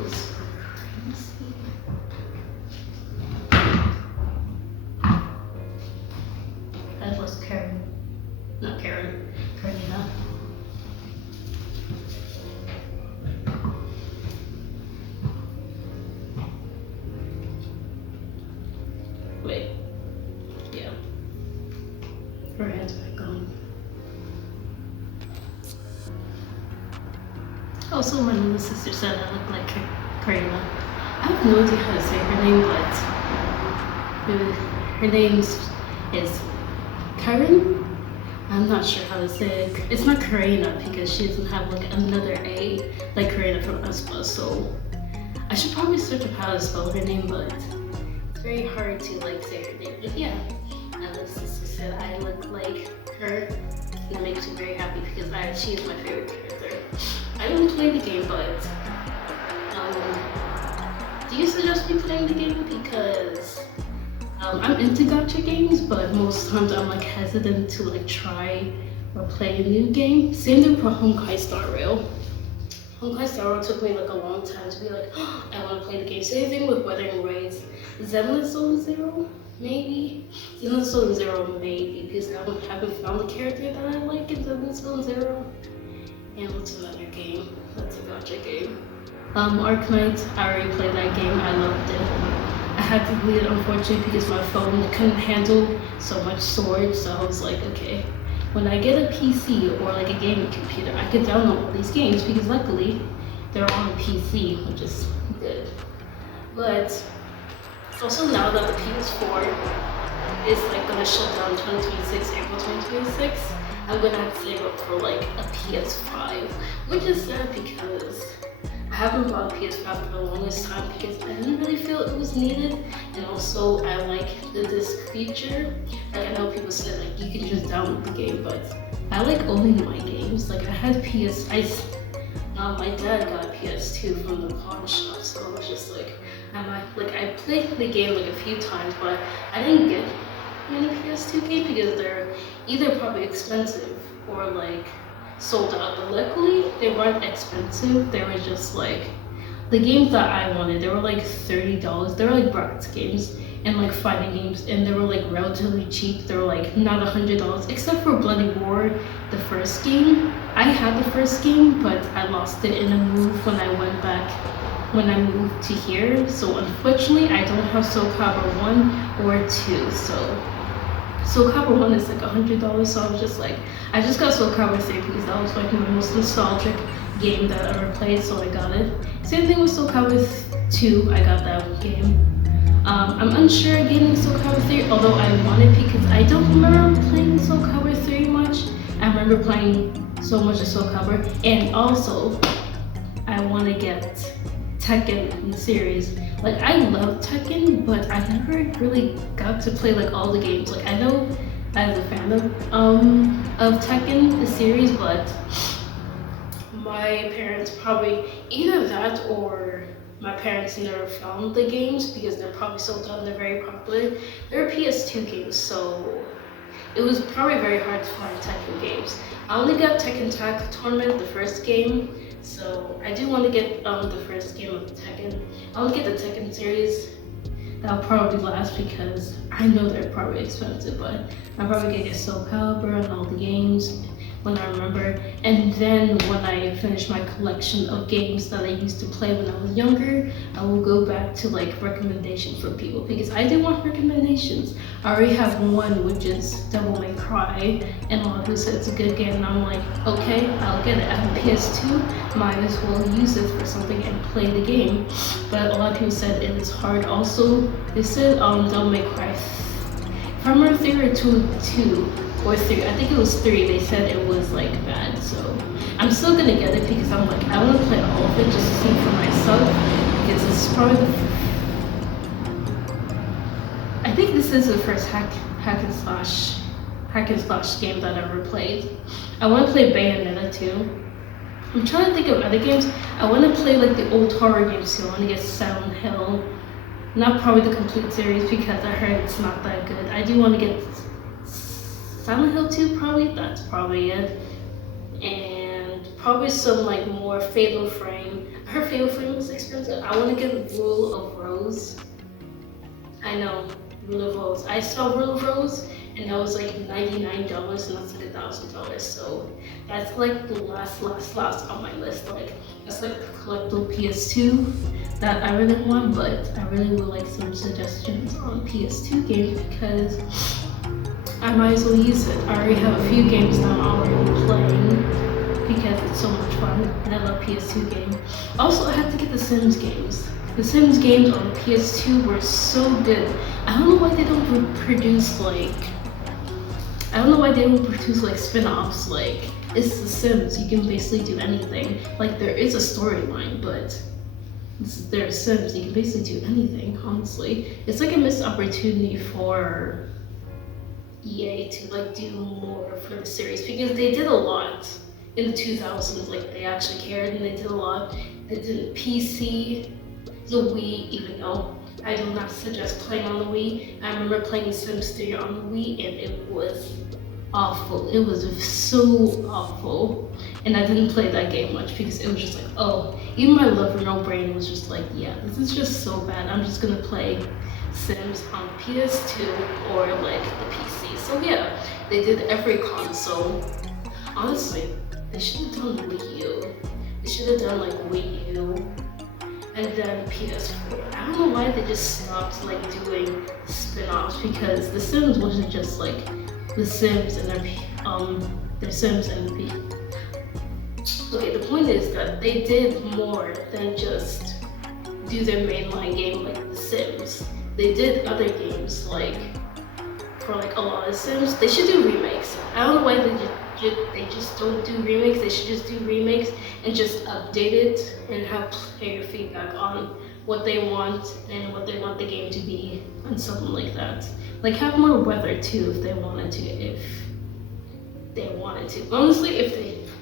was crazy. That was Karin. Not Karin. Karina. Wait. Yeah. Her head's back on. Also, my little sister said I look like Karina. I have no idea how to say her name, but her name is Karin. I'm not sure how to say it. It's not Karina because she doesn't have like another A like Karina from Espa. So I should probably search up how to spell her name, but it's very hard to like say her name. But yeah, my little sister said I look like her. And it makes me very happy because she is my favorite character. I don't play the game, but do you suggest me playing the game? Because I'm into gacha games, but most times I'm like hesitant to like try or play a new game. Same thing for Honkai Star Rail. Honkai Star Rail took me like a long time to be like, oh, I want to play the game. Same thing with Wuthering Waves. Zenless Zone Zero, maybe. Zenless Zone Zero, maybe, because I haven't found the character that I like in Zenless Zone Zero. And what's another game? That's a gacha game. Arknight, I already played that game. I loved it. I had to delete it unfortunately because my phone couldn't handle so much storage, so I was like, okay, when I get a PC or like a gaming computer, I can download all these games because luckily they're on a PC, which is good. But also now that the PS4 is like gonna shut down April 2026, I'm gonna have to save up for like a PS5, which is sad because I haven't bought a PS5 for the longest time because I didn't really feel it was needed, and also I like the disc feature. Like I know people said like you can just download the game, but I like owning my games. Like I had my dad got a PS2 from the pawn shop, so I was just like, I played the game like a few times, but I didn't get many PS2 games because they're either probably expensive or like sold out. But luckily they weren't expensive. They were just like the games that I wanted. They were like $30. They were like Bratz games and like fighting games, and they were like relatively cheap. They were like not $100, except for Bloody War, the first game. I had the first game, but I lost it in a move when I moved to here. So unfortunately, I don't have Soul Calibur 1 or 2. So Soul Calibur 1 is like $100. So I was just like, I just got Soul Calibur 3 because that was like my most nostalgic game that I ever played, so I got it. Same thing with Soul Calibur 2, I got that game. I'm unsure getting Soul Calibur 3, although I want it because I don't remember playing Soul Calibur 3 much. I remember playing so much of Soul Calibur, and also I want to get Tekken in the series. Like I love Tekken, but I never really got to play like all the games. Like I know I was a fan of Tekken, the series, but my parents probably either that or my parents never found the games because they're probably sold out and they're very popular. They're PS2 games, so it was probably very hard to find Tekken games. I only got Tekken Tag Tournament, the first game, so I do want to get the first game of Tekken. I want to get the Tekken series. That'll probably last because I know they're probably expensive, but I'm probably gonna get Soul Calibur and all the games when I remember. And then when I finish my collection of games that I used to play when I was younger, I will go back to like recommendations from people because I do want recommendations. I already have one, which is Devil May Cry, and a lot of people said it's a good game, and I'm like, okay, I'll get it. I have a PS2, might as well use it for something and play the game. But a lot of people said it is hard. Also, they said Devil May Cry, if I remember 3 or 2 or 3, I think it was 3, they said it was like bad. So I'm still gonna get it because I'm like, I want to play all of it just to see for myself, because it's probably I think this is the first hack and slash game that I ever played. I want to play Bayonetta too. I'm trying to think of other games. I want to play like the old horror games too. I want to get Silent Hill. Not probably the complete series because I heard it's not that good. I do want to get Silent Hill 2 probably. That's probably it. And probably some like more Fatal Frame. I heard Fatal Frame was expensive. I want to get Rule of Rose. I know, Rule of Rose. I saw Rule of Rose and that was like $99 and that's like $1,000. So that's like the last on my list. Like that's like the collectible PS2 that I really want, but I really would like some suggestions on PS2 games because I might as well use it. I already have a few games that I'm already playing because it's so much fun and I love PS2 games. Also, I had to get the Sims games. The Sims games on PS2 were so good. I don't know why they don't produce like spin-offs. Like, it's The Sims, you can basically do anything. Like, there is a storyline, but they're Sims, you can basically do anything, honestly. It's like a missed opportunity for EA to like do more for the series because they did a lot in the 2000s. Like, they actually cared and they did a lot. They did PC, the Wii, even though I do not suggest playing on the Wii. I remember playing Sims 3 on the Wii and it was awful. It was so awful. And I didn't play that game much because it was just like, oh, even my 11-year-old brain was just like, yeah, this is just so bad. I'm just gonna play Sims on PS2 or like the PC. So yeah, they did every console. Honestly, they should have done Wii U. They should have done like Wii U and then PS4. I don't know why they just stopped like doing spin-offs because The Sims wasn't just like The Sims and their Sims and the Okay, the point is that they did more than just do their mainline game like The Sims. They did other games like for like a lot of Sims. They should do remakes. I don't know why they just don't do remakes. They should just do remakes and just update it and have player feedback on what they want and what they want the game to be and something like that. Like have more weather too if they wanted to. Honestly, if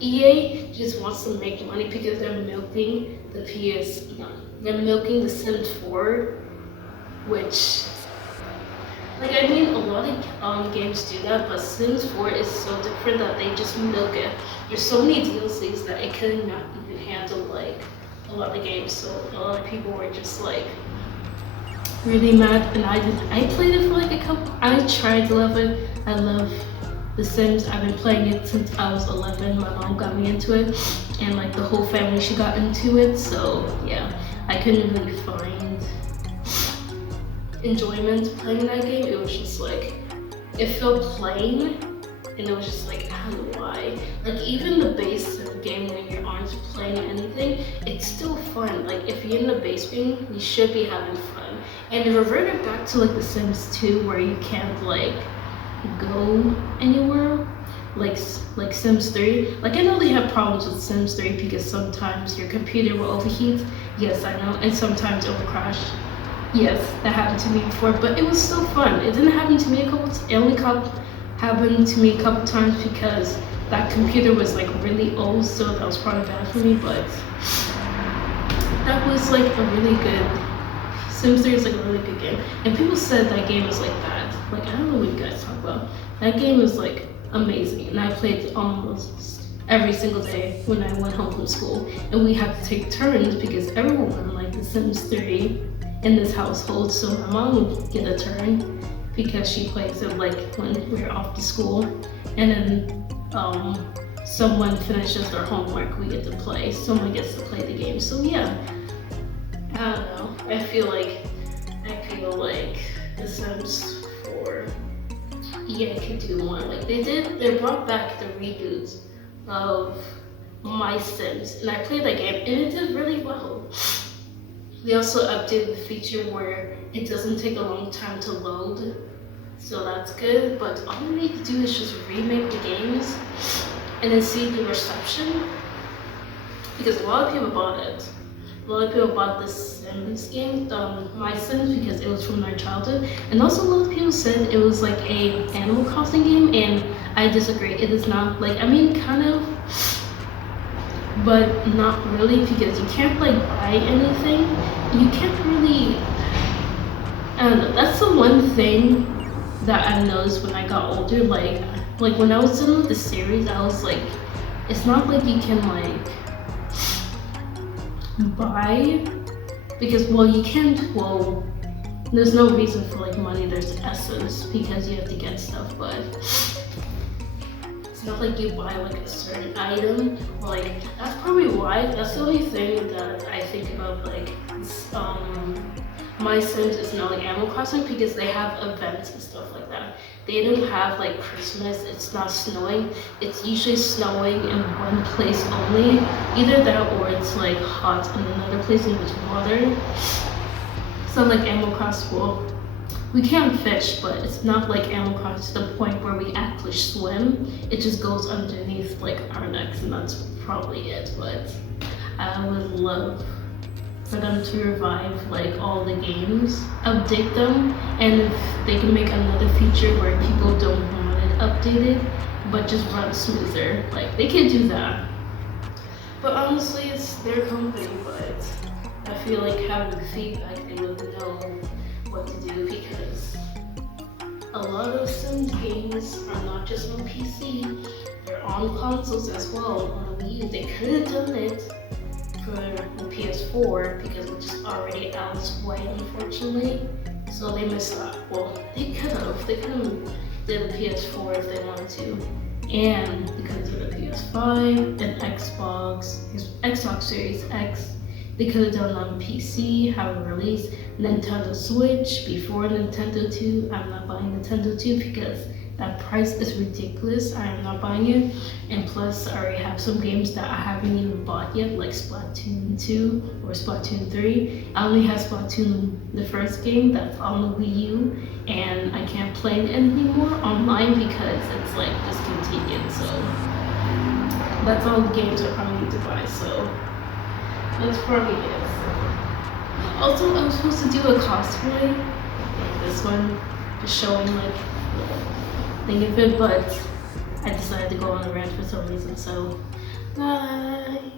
EA just wants to make money because they're milking they're milking The Sims 4, which like I mean a lot of games do that, but Sims 4 is so different that they just milk it. There's so many DLCs that it could not even handle like a lot of games, so a lot of people were just like really mad and I played it for like I tried to love it. I love The Sims. I've been playing it since I was 11. My mom got me into it and like the whole family she got into it, so yeah, I couldn't really find enjoyment playing that game. It was just like it felt plain and it was just like I don't know why. Like even the base game when you aren't playing anything, it's still fun. Like if you're in the base game, you should be having fun. And it reverted back to like The Sims 2 where you can't like go anywhere like Sims 3. Like I know they have problems with Sims 3 because sometimes your computer will overheat. Yes, I know, and sometimes it will crash. Yes, that happened to me before, but it was still fun. It didn't happen to me it only happened to me a couple times because that computer was like really old, so that was probably bad for me, but that was like a really good Sims 3 is like a really good game. And people said that game was like bad. Like I don't know what you guys talk about. That game was like amazing and I played it almost every single day when I went home from school. And we had to take turns because everyone liked The Sims 3 in this household, so my mom would get a turn because she plays it like when we're off to school, and then someone finishes their homework, we get to play. Someone gets to play the game. So yeah, I don't know. I feel like The Sims 4 EA could do more. Like they brought back the reboots of My Sims, and I played that game and it did really well. They also updated the feature where it doesn't take a long time to load, so that's good, but all you need to do is just remake the games and then see the reception, because a lot of people bought it. A lot of people bought the Sims game, My Sims, because it was from their childhood, and also a lot of people said it was like a Animal Crossing game, and I disagree. It is not. Like, I mean, kind of, but not really, because you can't like buy anything. You can't really, I don't know, that's the one thing that I noticed when I got older. Like when I was done with the series, I was like it's not like you can like buy, because well you can't, well there's no reason for like money, there's essence because you have to get stuff, but it's not like you buy like a certain item, or like that's probably why, that's the only thing that I think about like my Sims is not like Animal Crossing, because they have events and stuff like that. They don't have like Christmas, it's not snowing, it's usually snowing in one place only, either that or it's like hot in another place and there's water. So like Animal Crossing, well, we can fish, but it's not like Animal Crossing to the point where we actually swim. It just goes underneath like our necks, and that's probably it. But I would love for them to revive like all the games, update them, and if they can make another feature where people don't want it updated, but just run smoother, like they can do that. But honestly, it's their company, but I feel like having feedback, they would know what to do, because a lot of Sims games are not just on PC, they're on consoles as well. On Wii U, they could have done it for the PS4 because it's already out white, unfortunately. So they missed out. Well, they could have did a PS4 if they wanted to, and they could have did a PS5 and Xbox Series X. They could have done it on PC, have a release, Nintendo Switch before Nintendo 2. I'm not buying Nintendo 2 because that price is ridiculous. I am not buying it. And plus, I already have some games that I haven't even bought yet, like Splatoon 2 or Splatoon 3. I only have Splatoon, the first game, that's on the Wii U, and I can't play it anymore online because it's like discontinued. So that's all the games I probably need to buy. So that's probably it. Also, I was supposed to do a cosplay, like this one, just showing like thing of it, but I decided to go on a rant for some reason, so bye.